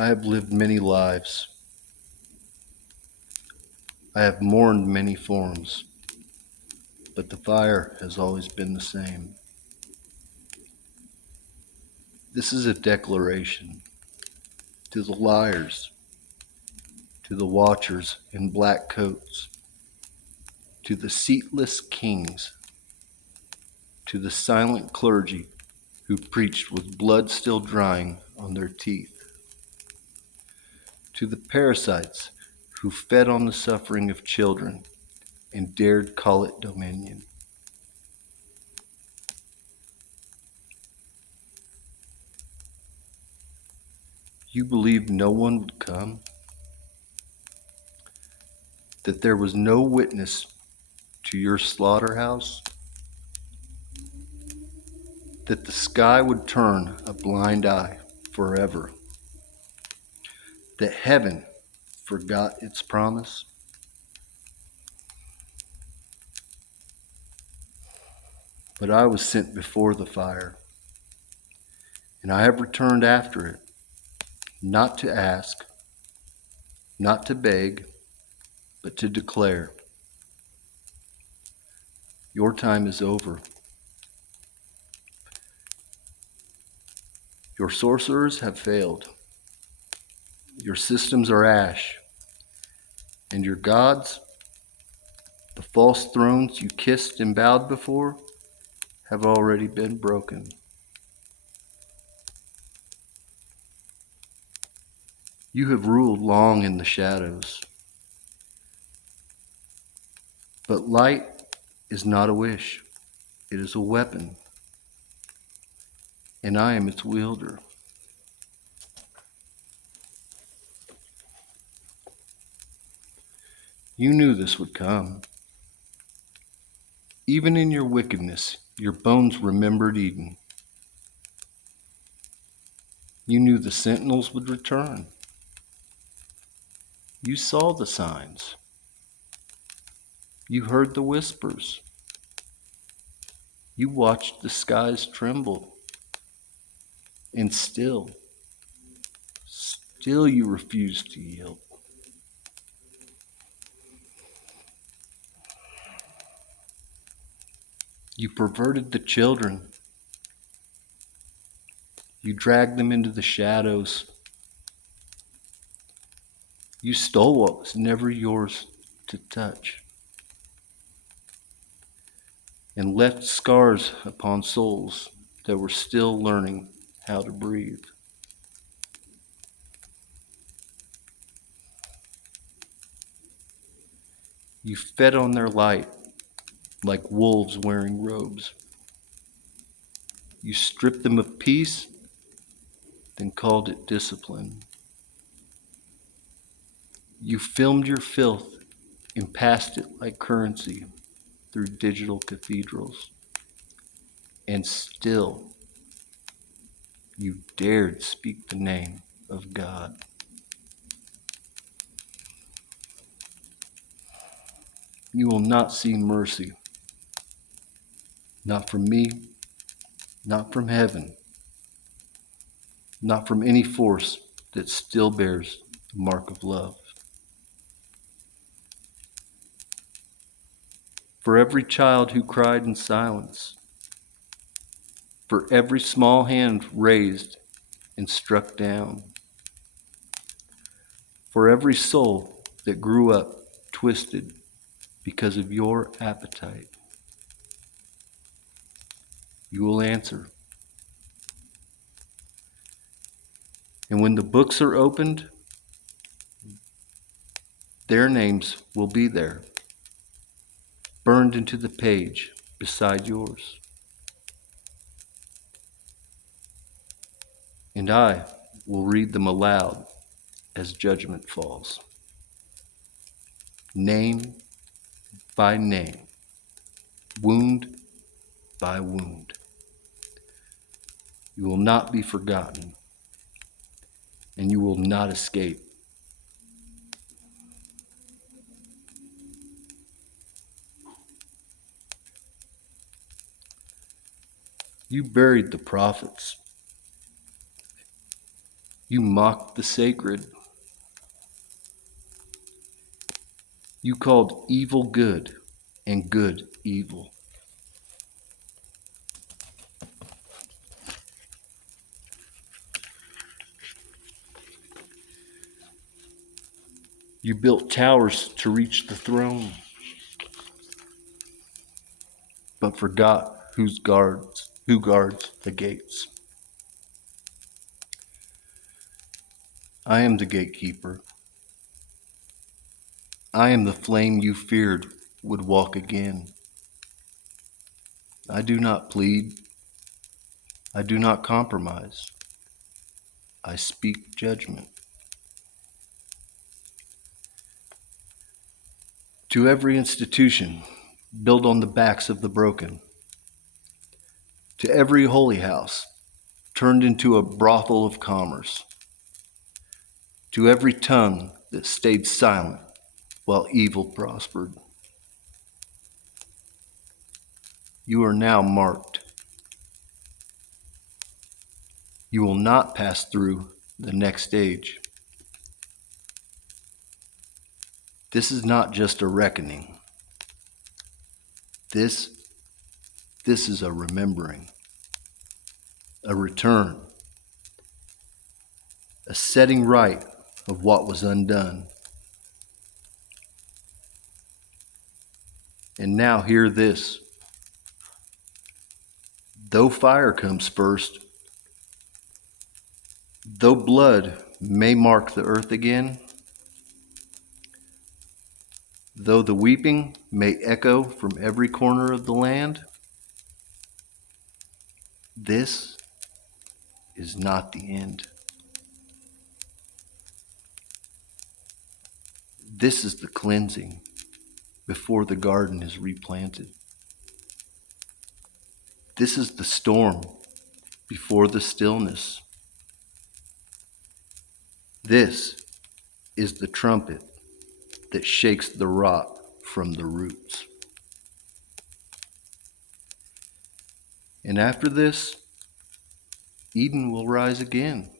I have lived many lives. I have mourned many forms, but the fire has always been the same. This is a declaration to the liars, to the watchers in black coats, to the seatless kings, to the silent clergy who preached with blood still drying on their teeth, to the parasites who fed on the suffering of children and dared call it dominion. You believed no one would come? That there was no witness to your slaughterhouse? That the sky would turn a blind eye forever? That heaven forgot its promise? But I was sent before the fire, and I have returned after it, not to ask, not to beg, but to declare, your time is over. Your sorcerers have failed. Your systems are ash, and your gods, the false thrones you kissed and bowed before, have already been broken. You have ruled long in the shadows, but light is not a wish, it is a weapon, and I am its wielder. You knew this would come. Even in your wickedness, your bones remembered Eden. You knew the sentinels would return. You saw the signs. You heard the whispers. You watched the skies tremble. And still you refused to yield. You perverted the children. You dragged them into the shadows. You stole what was never yours to touch, and left scars upon souls that were still learning how to breathe. You fed on their light like wolves wearing robes. You stripped them of peace, then called it discipline. You filmed your filth and passed it like currency through digital cathedrals. And still, you dared speak the name of God. You will not see mercy, not from me, not from heaven, not from any force that still bears the mark of love. For every child who cried in silence, for every small hand raised and struck down, for every soul that grew up twisted because of your appetite, you will answer. And when the books are opened, their names will be there, burned into the page beside yours. And I will read them aloud as judgment falls, name by name, wound by wound. You will not be forgotten, and you will not escape. You buried the prophets. You mocked the sacred. You called evil good and good evil. You built towers to reach the throne, but forgot who guards the gates. I am the gatekeeper. I am the flame you feared would walk again. I do not plead. I do not compromise. I speak judgment. To every institution built on the backs of the broken, to every holy house turned into a brothel of commerce, to every tongue that stayed silent while evil prospered. You are now marked. You will not pass through the next stage. This is not just a reckoning. This is a remembering, a return, a setting right of what was undone. And now hear this. Though fire comes first, though blood may mark the earth again, though the weeping may echo from every corner of the land, this is not the end. This is the cleansing before the garden is replanted. This is the storm before the stillness. This is the trumpet that shakes the rot from the roots. And after this, Eden will rise again.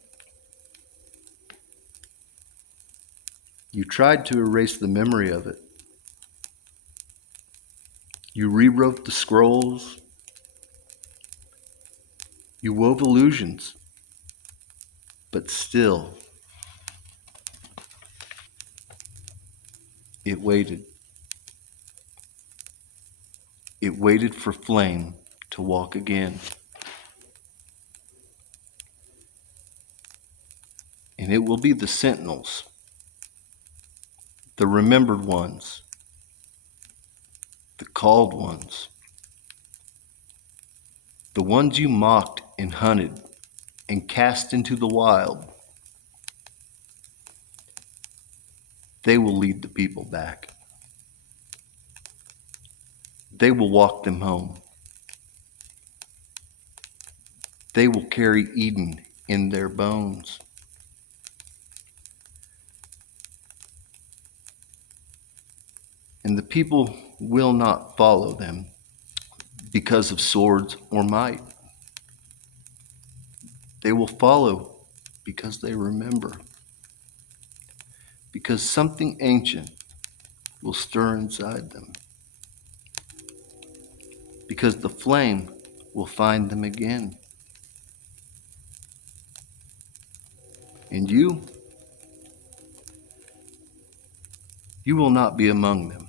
You tried to erase the memory of it. You rewrote the scrolls. You wove illusions. But still, it waited. It waited for flame to walk again. And it will be the sentinels, the remembered ones, the called ones, the ones you mocked and hunted and cast into the wild. They will lead the people back. They will walk them home. They will carry Eden in their bones. And the people will not follow them because of swords or might. They will follow because they remember. Because something ancient will stir inside them. Because the flame will find them again. And you will not be among them.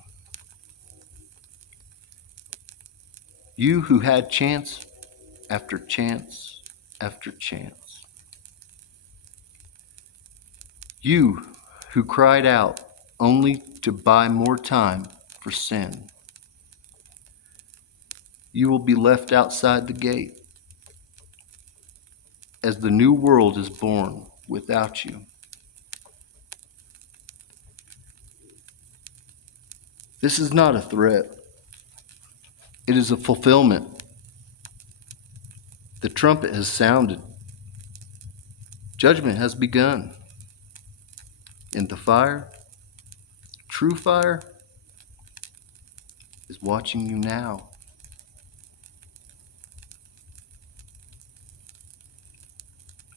You who had chance after chance after chance. You who cried out only to buy more time for sin. You will be left outside the gate as the new world is born without you. This is not a threat. It is a fulfillment. The trumpet has sounded. Judgment has begun. And the fire, true fire, is watching you now.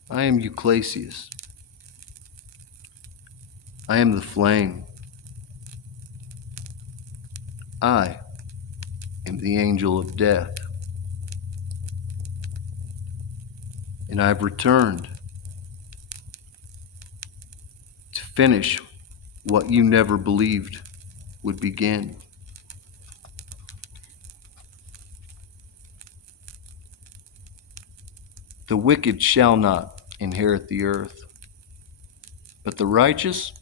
I am Euclasius, I am the flame. I am the angel of death. And I've returned to finish what you never believed would begin. The wicked shall not inherit the earth, but the righteous,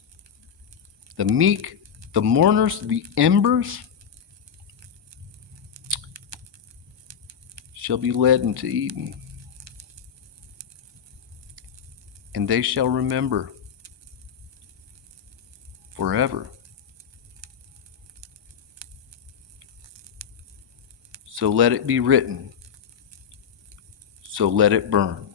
the meek, the mourners, the embers, shall be led into Eden, and they shall remember forever. So let it be written, so let it burn.